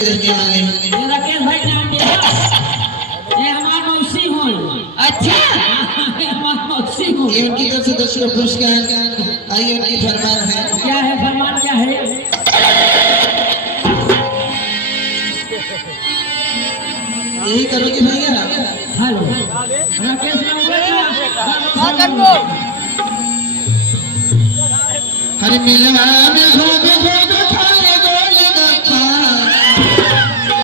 कृष्ण मांगे ये राकेश भाई नाम दिया ये हमार मौसी हो अच्छा ये हमार मौसी हो ये उनकी तरफ से 10 रुपये पुरस्कार आइए उनकी फरमान है क्या है फरमान क्या है यही करोगे भैया हेलो राकेश नाम बोला करबो हरे मिलवा में भोग भोग